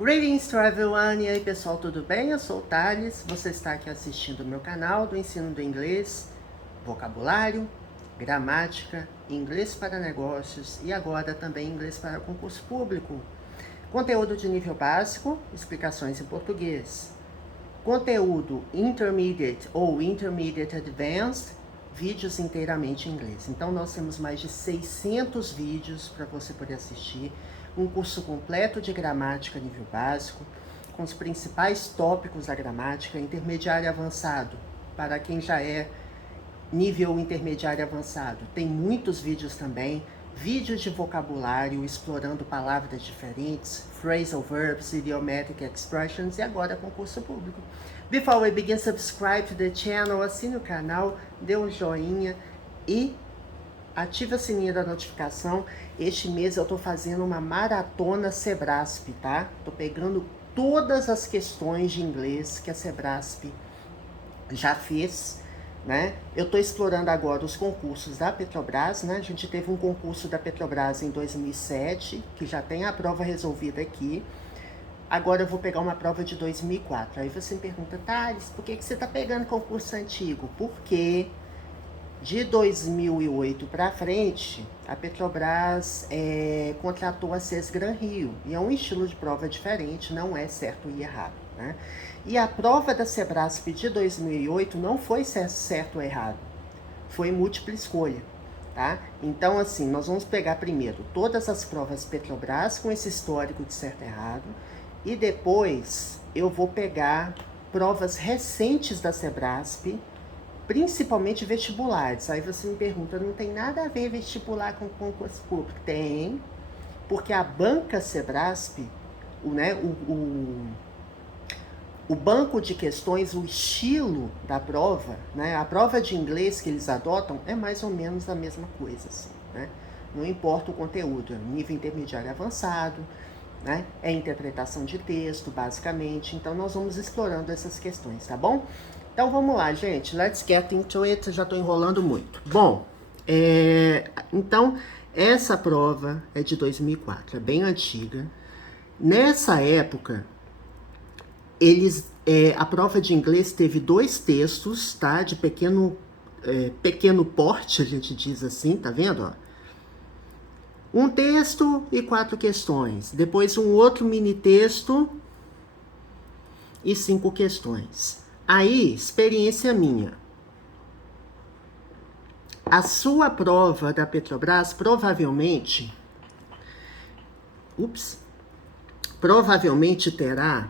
Greetings to everyone! E aí pessoal, tudo bem? Eu sou o Thales, você está aqui assistindo o meu canal do ensino do inglês, vocabulário, gramática, inglês para negócios e agora também inglês para concurso público. Conteúdo de nível básico, explicações em português. Conteúdo intermediate ou intermediate advanced, vídeos inteiramente em inglês. Então nós temos mais de 600 vídeos para você poder assistir. Um curso completo de gramática nível básico, com os principais tópicos da gramática, intermediário e avançado, para quem já é nível intermediário e avançado. Tem muitos vídeos também, vídeos de vocabulário, explorando palavras diferentes, phrasal verbs, idiomatic expressions e agora concurso público. Before we begin, subscribe to the channel, assine o canal, dê um joinha e ativa o sininho da notificação. Este mês eu tô fazendo uma maratona Sebrasp, tá? Tô pegando todas as questões de inglês que a Sebrasp já fez, né? Eu tô explorando agora os concursos da Petrobras, né? A gente teve um concurso da Petrobras em 2007, que já tem a prova resolvida aqui. Agora eu vou pegar uma prova de 2004. Aí você me pergunta, Thales, por que você tá pegando concurso antigo? Porque de 2008 para frente, a Petrobras contratou a CES Gran Rio. E é um estilo de prova diferente, não é certo e errado, né? E a prova da Sebrasp de 2008 não foi certo ou errado, foi múltipla escolha, tá? Então, assim, nós vamos pegar primeiro todas as provas Petrobras com esse histórico de certo e errado, e depois eu vou pegar provas recentes da Sebrasp, principalmente vestibulares. Aí você me pergunta, não tem nada a ver vestibular com concurso público? Tem, porque a banca Sebrasp, o banco de questões, o estilo da prova, né, a prova de inglês que eles adotam é mais ou menos a mesma coisa, assim, né? Não importa o conteúdo, é nível intermediário avançado, né? É interpretação de texto, basicamente. Então, nós vamos explorando essas questões, tá bom? Então, vamos lá, gente. Let's get into it. Eu já tô enrolando muito. Bom, então, essa prova é de 2004, é bem antiga. Nessa época, a prova de inglês teve 2 textos, tá? De pequeno porte, a gente diz assim, tá vendo, ó? Um texto e 4 questões. Depois um outro mini texto e 5 questões. Aí, experiência minha. A sua prova da Petrobras provavelmente terá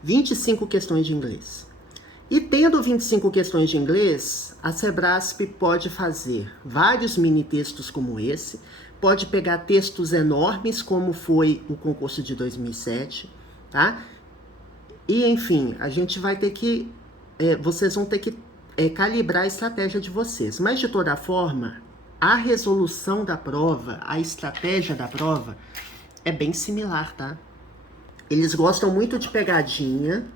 25 questões de inglês. E tendo 25 questões de inglês, a Sebrasp pode fazer vários mini textos como esse, pode pegar textos enormes, como foi o concurso de 2007, tá? E, enfim, a gente vai ter que... vocês vão ter que calibrar a estratégia de vocês. Mas, de toda forma, a resolução da prova, a estratégia da prova é bem similar, tá? Eles gostam muito de pegadinha.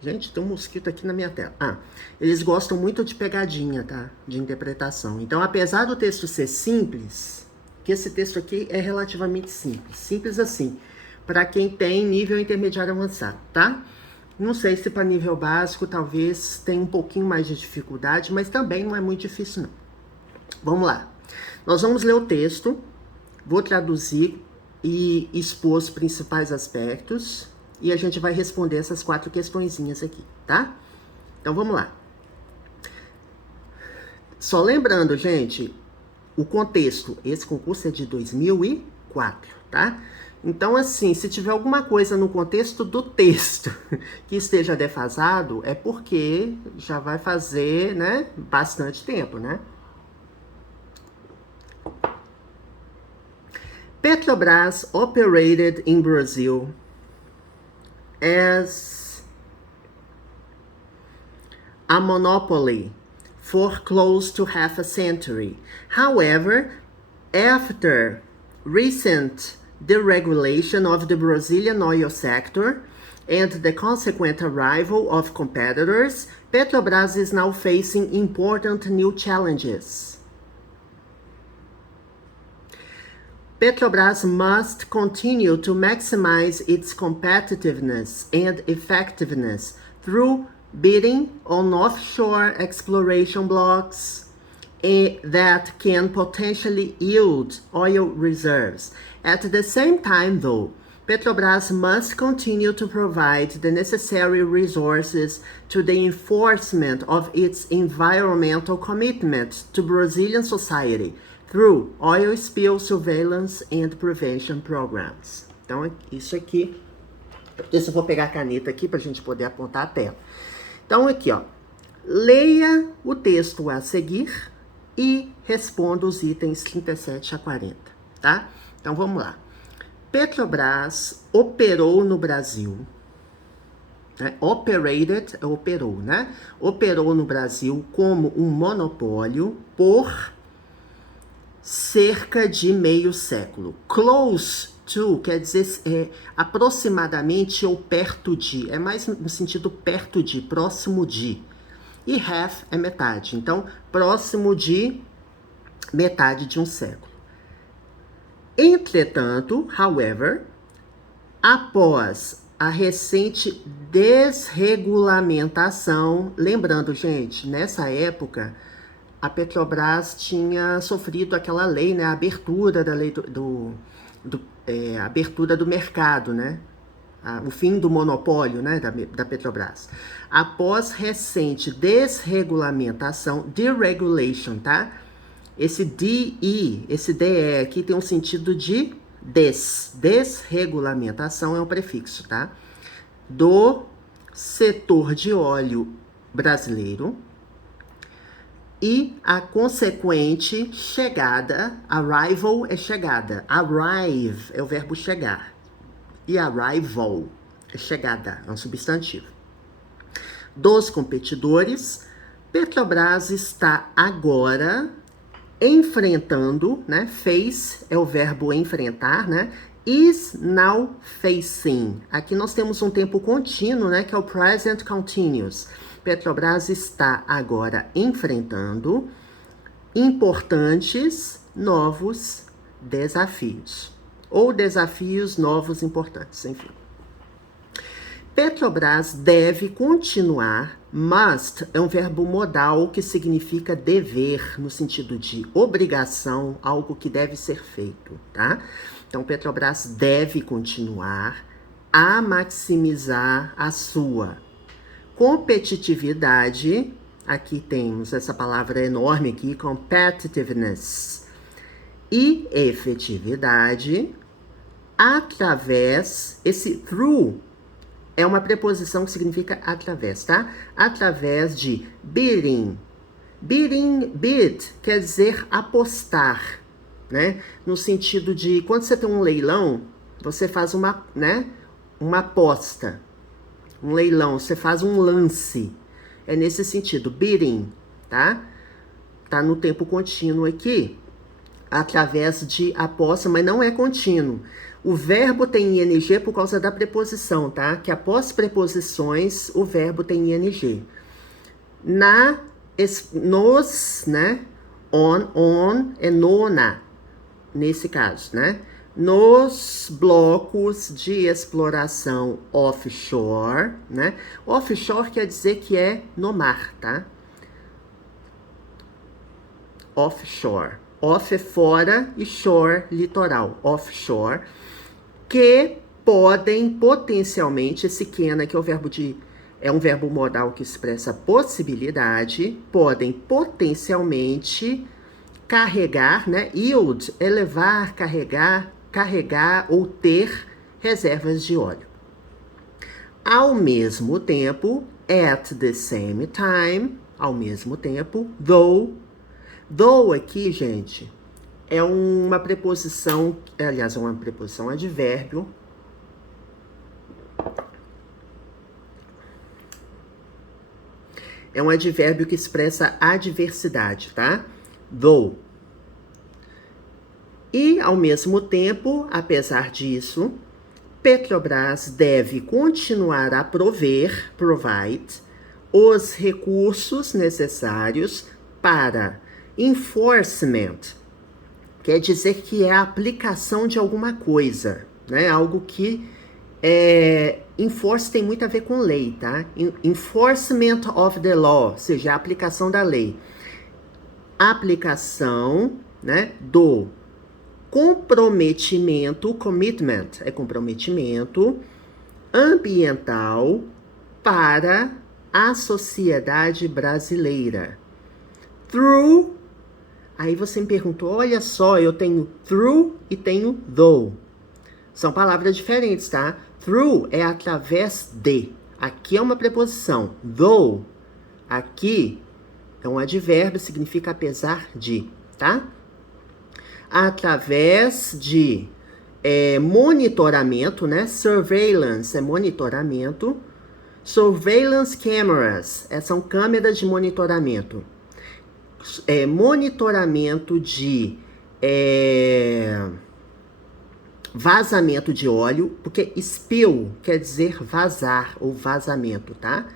Gente, tem um mosquito aqui na minha tela. Eles gostam muito de pegadinha, tá? De interpretação. Então, apesar do texto ser simples, que esse texto aqui é relativamente simples. Simples assim, para quem tem nível intermediário avançado, tá? Não sei se para nível básico talvez tenha um pouquinho mais de dificuldade, mas também não é muito difícil, não. Vamos lá. Nós vamos ler o texto, vou traduzir e expor os principais aspectos. E a gente vai responder essas 4 questõezinhas aqui, tá? Então, vamos lá. Só lembrando, gente, o contexto. Esse concurso é de 2004, tá? Então, assim, se tiver alguma coisa no contexto do texto que esteja defasado, é porque já vai fazer, né, bastante tempo, né? Petrobras operated in Brazil as a monopoly for close to half a century. However, after recent deregulation of the Brazilian oil sector and the consequent arrival of competitors, Petrobras is now facing important new challenges. Petrobras must continue to maximize its competitiveness and effectiveness through bidding on offshore exploration blocks that can potentially yield oil reserves. At the same time, though, Petrobras must continue to provide the necessary resources to the enforcement of its environmental commitment to Brazilian society through oil spill surveillance and prevention programs. Então, isso aqui, eu vou pegar a caneta aqui para a gente poder apontar a tela. Então, aqui, ó, leia o texto a seguir e responda os itens 37 a 40, tá? Então, vamos lá. Petrobras operou no Brasil, né? Operated, operou, né? Operou no Brasil como um monopólio por cerca de meio século. Close to quer dizer aproximadamente ou perto de, é mais no sentido perto de, próximo de. E half é metade, então próximo de metade de um século. Entretanto, however, após a recente desregulamentação, lembrando, gente, nessa época, a Petrobras tinha sofrido aquela lei, né, a abertura da lei abertura do mercado, né, o fim do monopólio, né, da Petrobras. Após recente desregulamentação, deregulation, tá? Esse DE, esse DE aqui tem um sentido de desregulamentação é um prefixo, tá? Do setor de óleo brasileiro e a consequente chegada, arrival é chegada, arrive é o verbo chegar e arrival é chegada, é um substantivo. Dos competidores, Petrobras está agora enfrentando, né? Face é o verbo enfrentar, né? Is now facing. Aqui nós temos um tempo contínuo, né? Que é o present continuous. Petrobras está agora enfrentando importantes novos desafios. Ou desafios novos importantes, enfim. Petrobras deve continuar, must é um verbo modal que significa dever, no sentido de obrigação, algo que deve ser feito, tá? Então, Petrobras deve continuar a maximizar a sua competitividade, aqui temos essa palavra enorme aqui, competitiveness, e efetividade, através, esse through, é uma preposição que significa através, tá? Através de bidding. Bid quer dizer apostar, né? No sentido de, quando você tem um leilão, você faz uma aposta. Um leilão, você faz um lance. É nesse sentido, bidding, tá? Tá no tempo contínuo aqui. Através de aposta, mas não é contínuo. O verbo tem ing por causa da preposição, tá? Que após preposições, o verbo tem ing. Nos, né? On é nona, nesse caso, né? Nos blocos de exploração offshore, né? Offshore quer dizer que é no mar, tá? Offshore. Off é fora e shore, litoral. Offshore. Que podem potencialmente, esse can aqui é um verbo modal que expressa possibilidade, podem potencialmente carregar, né? Yield, elevar, carregar ou ter reservas de óleo. Ao mesmo tempo, at the same time, ao mesmo tempo, though aqui, gente, é uma preposição, aliás, é uma preposição advérbio. É um advérbio que expressa adversidade, tá? Though. E, ao mesmo tempo, apesar disso, Petrobras deve continuar a provide, os recursos necessários para enforcement, quer dizer que é a aplicação de alguma coisa, né? Algo que enforce tem muito a ver com lei, tá? Enforcement of the law, ou seja, a aplicação da lei. Aplicação, né, do comprometimento, commitment é comprometimento ambiental para a sociedade brasileira. Through, aí você me perguntou, olha só, eu tenho through e tenho though. São palavras diferentes, tá? Through é através de. Aqui é uma preposição. Though, aqui é um advérbio, significa apesar de, tá? Através de monitoramento, né? Surveillance é monitoramento. Surveillance cameras são câmeras de monitoramento. Monitoramento de vazamento de óleo, porque spill quer dizer vazar ou vazamento, tá?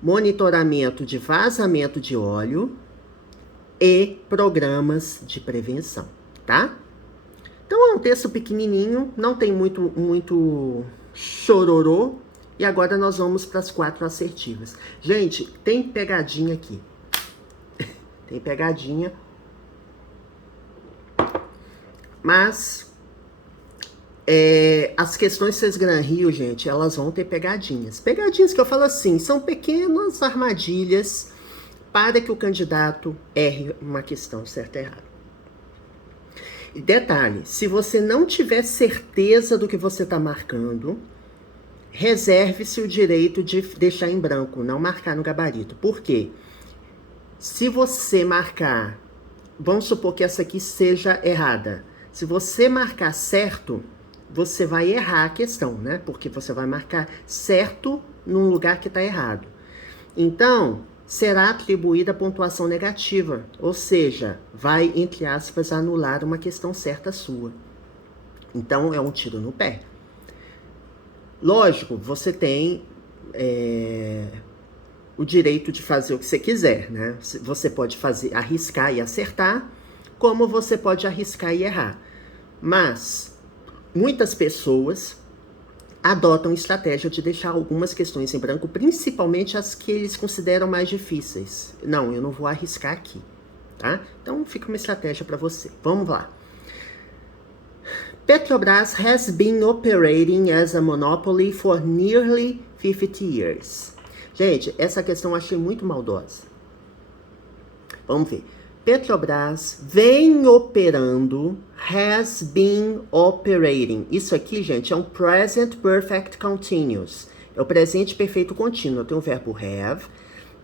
Monitoramento de vazamento de óleo e programas de prevenção, tá? Então é um texto pequenininho, não tem muito chororô, e agora nós vamos para as 4 assertivas. Gente, tem pegadinha aqui. Tem pegadinha. Mas as questões Sesgran Rio, gente, elas vão ter pegadinhas. Pegadinhas que eu falo assim, são pequenas armadilhas para que o candidato erre uma questão certa e errada. E detalhe, se você não tiver certeza do que você está marcando, reserve-se o direito de deixar em branco, não marcar no gabarito. Por quê? Se você marcar, vamos supor que essa aqui seja errada. Se você marcar certo, você vai errar a questão, né? Porque você vai marcar certo num lugar que está errado. Então, será atribuída a pontuação negativa, ou seja, vai, entre aspas, anular uma questão certa sua. Então, é um tiro no pé. Lógico, você tem o direito de fazer o que você quiser, né? Você pode arriscar e acertar, como você pode arriscar e errar. Mas muitas pessoas adotam estratégia de deixar algumas questões em branco, principalmente as que eles consideram mais difíceis. Não, eu não vou arriscar aqui, tá? Então fica uma estratégia para você. Vamos lá. Petrobras has been operating as a monopoly for nearly 50 years. Gente, essa questão eu achei muito maldosa. Vamos ver. Petrobras vem operando, has been operating. Isso aqui, gente, é um present perfect continuous. É o presente perfeito contínuo. Tem o verbo have,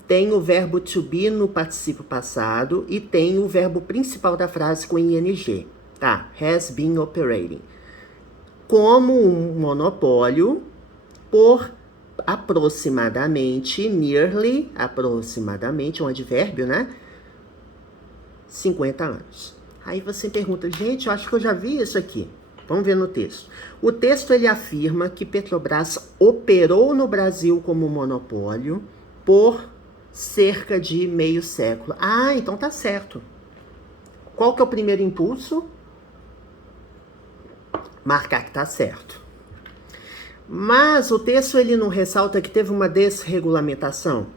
tem o verbo to be no particípio passado e tem o verbo principal da frase com ing. Tá, has been operating. Como um monopólio por aproximadamente, nearly, aproximadamente, um advérbio, né? 50 anos. Aí você pergunta, gente, eu acho que eu já vi isso aqui. Vamos ver no texto. O texto, ele afirma que Petrobras operou no Brasil como monopólio por cerca de meio século. Ah, então tá certo. Qual que é o primeiro impulso? Marcar que tá certo. Mas o texto, ele não ressalta que teve uma desregulamentação?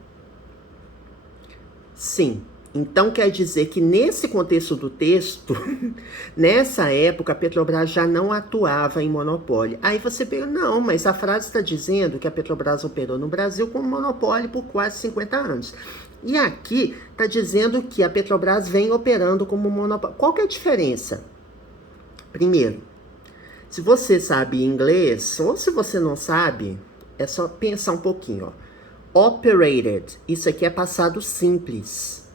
Sim. Então, quer dizer que nesse contexto do texto, nessa época, a Petrobras já não atuava em monopólio. Aí você pergunta, não, mas a frase está dizendo que a Petrobras operou no Brasil como monopólio por quase 50 anos. E aqui está dizendo que a Petrobras vem operando como monopólio. Qual que é a diferença? Primeiro, se você sabe inglês, ou se você não sabe, é só pensar um pouquinho. Ó. Operated, isso aqui é passado simples.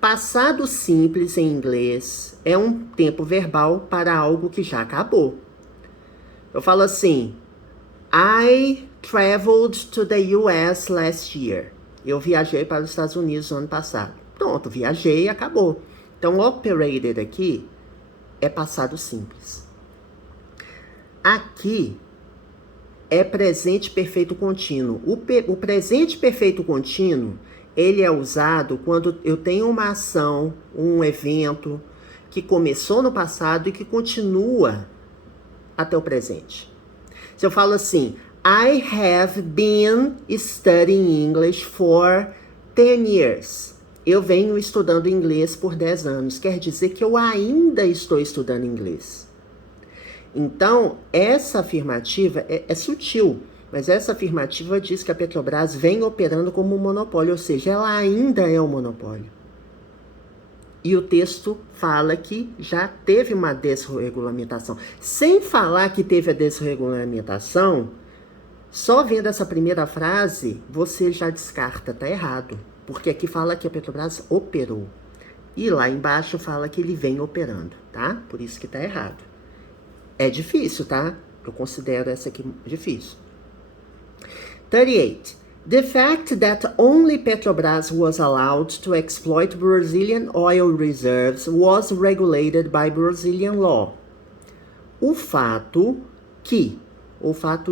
Passado simples em inglês é um tempo verbal para algo que já acabou. Eu falo assim, I traveled to the US last year. Eu viajei para os Estados Unidos no ano passado. Pronto, viajei e acabou. Então, operated aqui é passado simples. Aqui é presente perfeito contínuo. O presente perfeito contínuo, ele é usado quando eu tenho uma ação, um evento, que começou no passado e que continua até o presente. Se eu falo assim, I have been studying English for 10 years. Eu venho estudando inglês por 10 anos. Quer dizer que eu ainda estou estudando inglês. Então, essa afirmativa é sutil, mas essa afirmativa diz que a Petrobras vem operando como um monopólio, ou seja, ela ainda é um monopólio. E o texto fala que já teve uma desregulamentação. Sem falar que teve a desregulamentação, só vendo essa primeira frase, você já descarta, tá errado. Porque aqui fala que a Petrobras operou. E lá embaixo fala que ele vem operando, tá? Por isso que tá errado. É difícil, tá? Eu considero essa aqui difícil. 38. The fact that only Petrobras was allowed to exploit Brazilian oil reserves was regulated by Brazilian law. O fato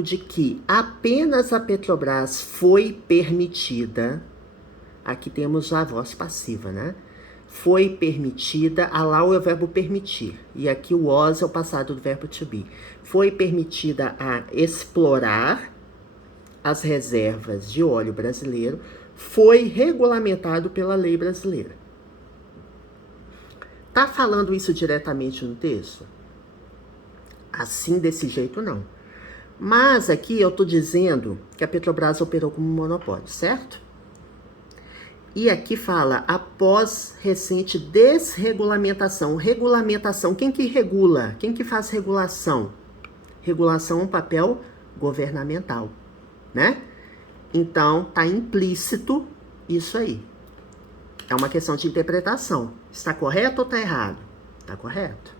de que apenas a Petrobras foi permitida, aqui temos a voz passiva, né? Foi permitida, allow é o verbo permitir, e aqui o was é o passado do verbo to be. Foi permitida a explorar as reservas de óleo brasileiro, foi regulamentado pela lei brasileira. Tá falando isso diretamente no texto? Assim, desse jeito, não. Mas aqui eu tô dizendo que a Petrobras operou como monopólio, certo? E aqui fala, após recente desregulamentação. Regulamentação, quem que regula? Quem que faz regulação? Regulação é um papel governamental, né? Então, tá implícito isso aí. É uma questão de interpretação. Está correto ou tá errado? Tá correto.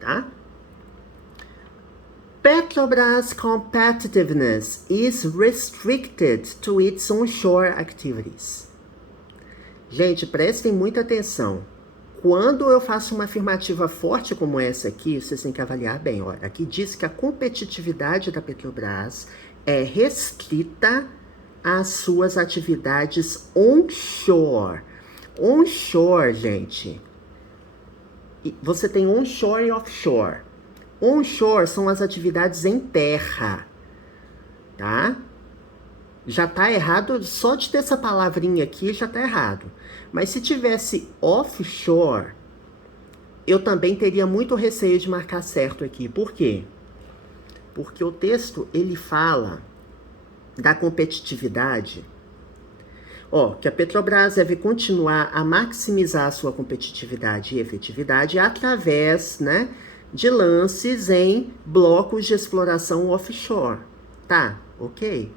Tá? Petrobras competitiveness is restricted to its onshore activities. Gente, prestem muita atenção. Quando eu faço uma afirmativa forte como essa aqui, vocês têm que avaliar bem. Olha, aqui diz que a competitividade da Petrobras é restrita às suas atividades onshore. Onshore, gente. Você tem onshore e offshore. Onshore são as atividades em terra, tá? Já tá errado, só de ter essa palavrinha aqui já tá errado. Mas se tivesse offshore, eu também teria muito receio de marcar certo aqui. Por quê? Porque o texto, ele fala da competitividade. Que a Petrobras deve continuar a maximizar a sua competitividade e efetividade através, né, de lances em blocos de exploração offshore. Tá, ok?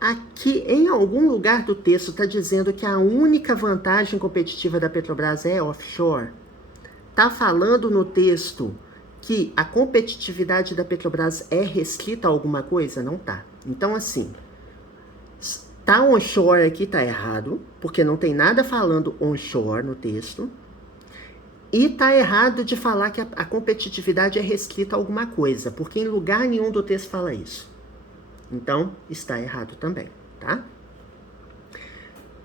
Aqui, em algum lugar do texto, está dizendo que a única vantagem competitiva da Petrobras é offshore. Está falando no texto que a competitividade da Petrobras é restrita a alguma coisa? Não tá. Então, assim, tá onshore aqui, tá errado, porque não tem nada falando onshore no texto. E tá errado de falar que a competitividade é restrita a alguma coisa, porque em lugar nenhum do texto fala isso. Então, está errado também, tá?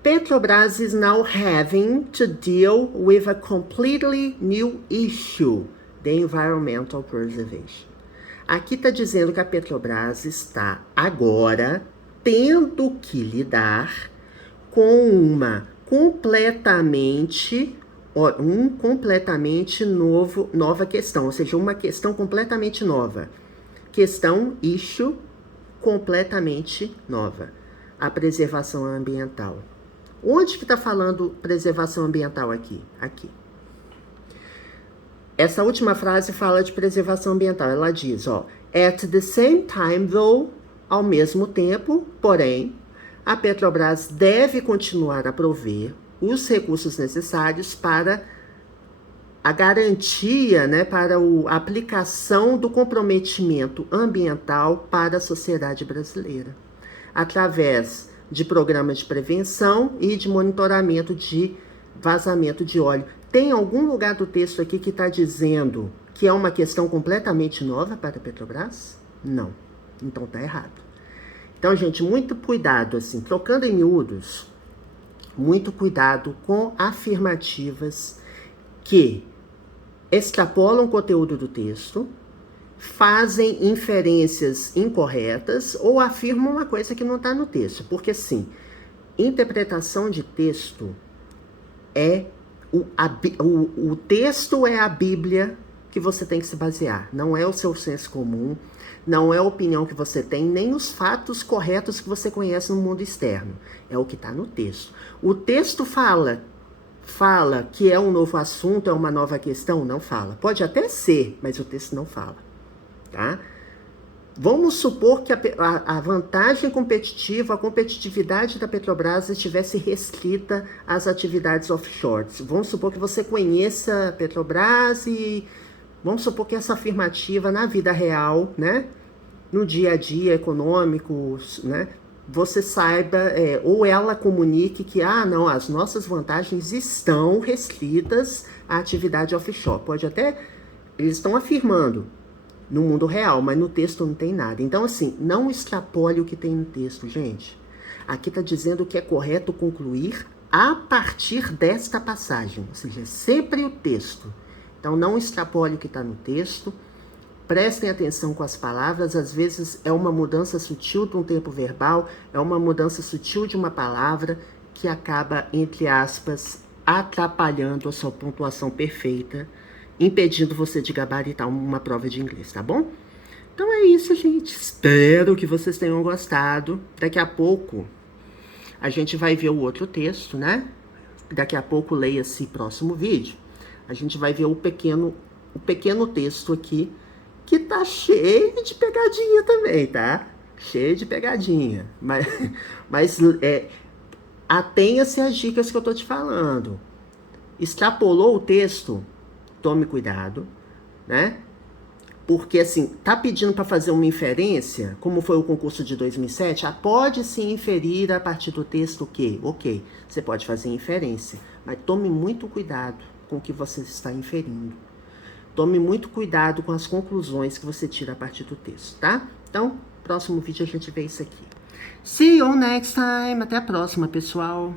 Petrobras is now having to deal with a completely new issue, the environmental preservation. Aqui está dizendo que a Petrobras está agora tendo que lidar com uma completamente nova questão, ou seja, uma questão completamente nova. Questão, issue, completamente nova. A preservação ambiental. Onde que está falando preservação ambiental aqui? Aqui. Essa última frase fala de preservação ambiental. Ela diz, at the same time, though, ao mesmo tempo, porém, a Petrobras deve continuar a prover os recursos necessários para a garantia, né, para a aplicação do comprometimento ambiental para a sociedade brasileira, através de programas de prevenção e de monitoramento de vazamento de óleo. Tem algum lugar do texto aqui que está dizendo que é uma questão completamente nova para a Petrobras? Não. Então está errado. Então, gente, muito cuidado, assim, trocando em miúdos, muito cuidado com afirmativas que extrapolam o conteúdo do texto, fazem inferências incorretas ou afirmam uma coisa que não está no texto. Porque, sim, interpretação de texto é o texto é a Bíblia que você tem que se basear. Não é o seu senso comum, não é a opinião que você tem, nem os fatos corretos que você conhece no mundo externo. É o que está no texto. O texto fala que é um novo assunto, é uma nova questão? Não fala. Pode até ser, mas o texto não fala. Tá? Vamos supor que a vantagem competitiva, a competitividade da Petrobras estivesse restrita às atividades offshore. Vamos supor que você conheça a Petrobras e vamos supor que essa afirmativa na vida real, né, no dia a dia econômico, né, você saiba, ou ela comunique que, não, as nossas vantagens estão restritas à atividade offshore. Pode até, eles estão afirmando no mundo real, mas no texto não tem nada. Então, assim, não extrapole o que tem no texto, gente. Aqui está dizendo que é correto concluir a partir desta passagem, ou seja, sempre o texto. Então, não extrapole o que está no texto. Prestem atenção com as palavras, às vezes é uma mudança sutil de um tempo verbal, é uma mudança sutil de uma palavra que acaba, entre aspas, atrapalhando a sua pontuação perfeita, impedindo você de gabaritar uma prova de inglês, tá bom? Então é isso, gente. Espero que vocês tenham gostado. Daqui a pouco a gente vai ver o outro texto, né? Daqui a pouco leia-se próximo vídeo. A gente vai ver o pequeno texto aqui, que tá cheio de pegadinha também, tá? Cheio de pegadinha. Mas atenha-se às dicas que eu tô te falando. Extrapolou o texto? Tome cuidado, né? Porque, assim, tá pedindo para fazer uma inferência, como foi o concurso de 2007, pode se inferir a partir do texto o quê? Ok, você pode fazer inferência, mas tome muito cuidado com o que você está inferindo. Tome muito cuidado com as conclusões que você tira a partir do texto, tá? Então, próximo vídeo a gente vê isso aqui. See you next time. Até a próxima, pessoal.